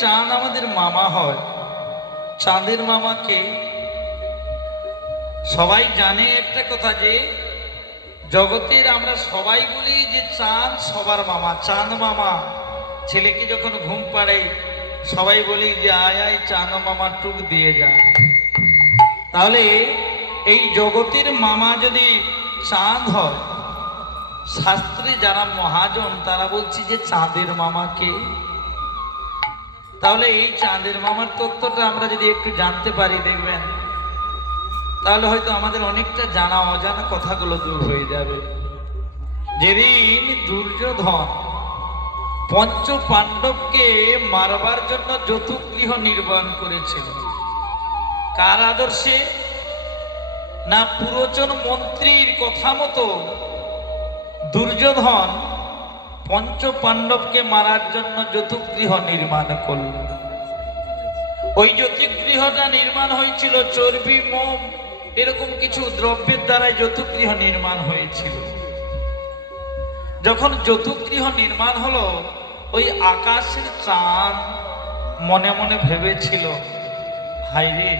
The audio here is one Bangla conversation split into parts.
চাঁদ আমাদের মামা হয়, চাঁদের মামাকে সবাই জানে একটা কথা যে জগতের আমরা সবাই বলি যে চাঁদ সবার মামা, চাঁদ মামা। ছেলেকে যখন ঘুম পাড়ে সবাই বলি যে আয় আয় চাঁদ মামা টুক দিয়ে যা। তাহলে এই জগতের মামা যদি চাঁদ হয়, শাস্ত্রে যারা মহাজন তারা বলছি যে চাঁদের মামাকে। তাহলে এই চাঁদের মামার তত্ত্বটা আমরা যদি একটু জানতে পারি দেখবেন তাহলে হয়তো আমাদের অনেকটা জানা অজানা কথাগুলো দূর হয়ে যাবে। যেদিন দুর্যোধন পঞ্চ পাণ্ডবকে মারবার জন্য যতুগৃহ নির্মাণ করেছিল, কার আদর্শে? না পুরোচন মন্ত্রীর কথা মতো দুর্যোধন পঞ্চ পাণ্ডবকে মারার জন্য যতুগৃহ নির্মাণ করল। ওই যতুগৃহটা নির্মাণ হয়েছিল চর্বি, মোম এরকম কিছু দ্রব্যের দ্বারাই যতুগৃহ নির্মাণ হয়েছিল। যখন যতুগৃহ নির্মাণ হলো, ওই আকাশের চাঁদ মনে মনে ভেবেছিল, হায় রে,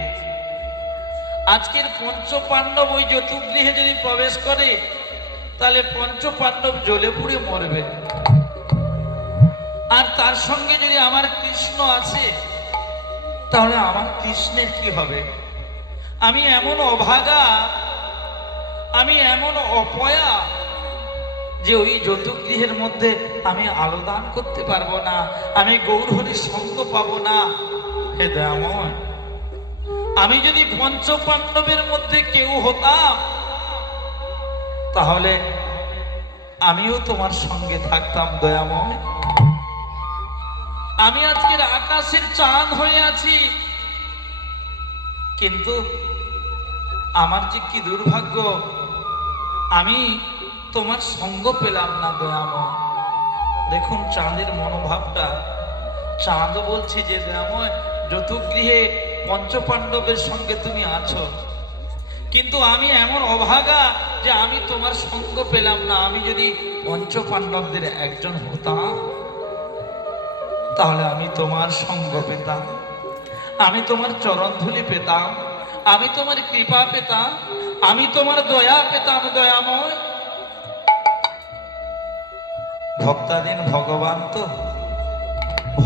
আজকের পঞ্চ পাণ্ডব ওই যতুগৃহে যদি প্রবেশ করে তাহলে পঞ্চ পাণ্ডব জ্বলে পুড়ে মরবে, আর তার সঙ্গে যদি আমার কৃষ্ণ আছে তাহলে আমার কৃষ্ণের কি হবে? আমি এমন অভাগা, আমি এমন অপয়া যে ওই যতুগৃহের মধ্যে আমি আলো দান করতে পারবো না, আমি গৌরহরির সঙ্গ পাবো না। হে দয়াময়, আমি যদি পঞ্চ পাণ্ডবের মধ্যে কেউ হতাম তাহলে আমিও তোমার সঙ্গে থাকতাম দয়াময়। আমি আজকের আকাশের চাঁদ হয়ে আছি, কিন্তু আমার যে কি দুর্ভাগ্য, আমি তোমার সঙ্গ পেলাম না দয়াময়। দেখুন চাঁদের মনোভাবটা। চাঁদ বলছে যে দয়াময়, যতুগৃহে পঞ্চপাণ্ডবের সঙ্গে তুমি আছো, কিন্তু আমি এমন অভাগা যে আমি তোমার সঙ্গ পেলাম না। আমি যদি পঞ্চপাণ্ডবদের একজন হতাম তাহলে আমি তোমার সঙ্গ পেতাম, আমি তোমার চরণধুলি পেতাম, আমি তোমার কৃপা পেতাম, আমি তোমার দয়া পেতাম দয়াময়। ভক্তাধীন ভগবান তো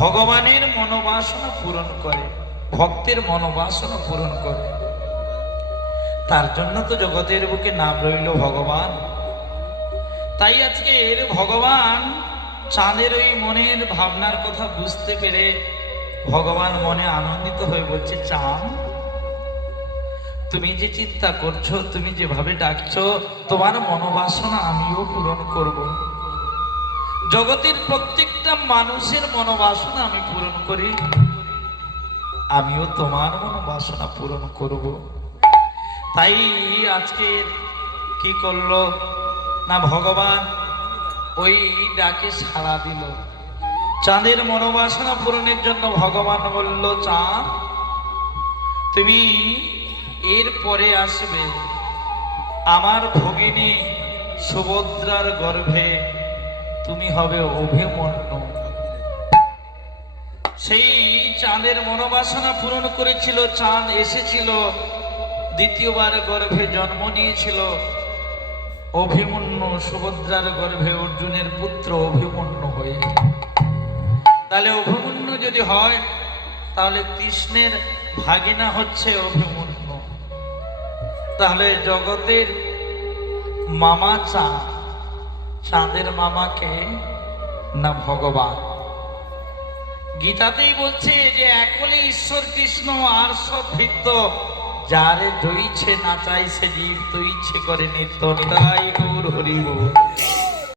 ভগবানের মনোবাসনা পূরণ করে, ভক্তের মনোবাসনা পূরণ করে। তার জন্য তো জগতের বুকে নাম রইল ভগবান। তাই আজকে এর ভগবান চাঁদের ওই মনের ভাবনার কথা বুঝতে পেরে ভগবান মনে আনন্দিত হয়ে বলছে, চাঁদ তুমি যে চিন্তা করছো, তুমি যেভাবে ডাকছো, তোমার মনোবাসনা আমিও পূরণ করব। জগতের প্রত্যেকটা মানুষের মনোবাসনা আমি পূরণ করি, আমিও তোমার মনোবাসনা পূরণ করব। তাই আজকে কি করলো না, ভগবান ওই ডাকে সাড়া দিল। চাঁদের মনোবাসনা পূরণের জন্য ভগবান বলল, চাঁদ তুমি এর পরে আসবে আমার ভগিনী সুভদ্রার গর্ভে, তুমি হবে অভিমন্যু। সেই চাঁদের মনোবাসনা পূরণ করেছিল, চাঁদ এসেছিল, দ্বিতীয়বার গর্ভে জন্ম নিয়েছিল অভিমন্যু, সুভদ্রার গর্ভে অর্জুনের পুত্র অভিমন্যু হয়ে। তাহলে অভিমন্যু যদি হয় তাহলে কৃষ্ণের ভাগিনা হচ্ছে অভিমন্যু। তাহলে জগতের মামা চাঁদ, চাঁদের মামাকে না ভগবান। গীতাতেই বলছে যে একলে ঈশ্বর কৃষ্ণ আর সব ভৃত্য, যারে জইছে নাচাইছে জীব তৈছে করে নিত্য। নিতাই গৌর হরি বল।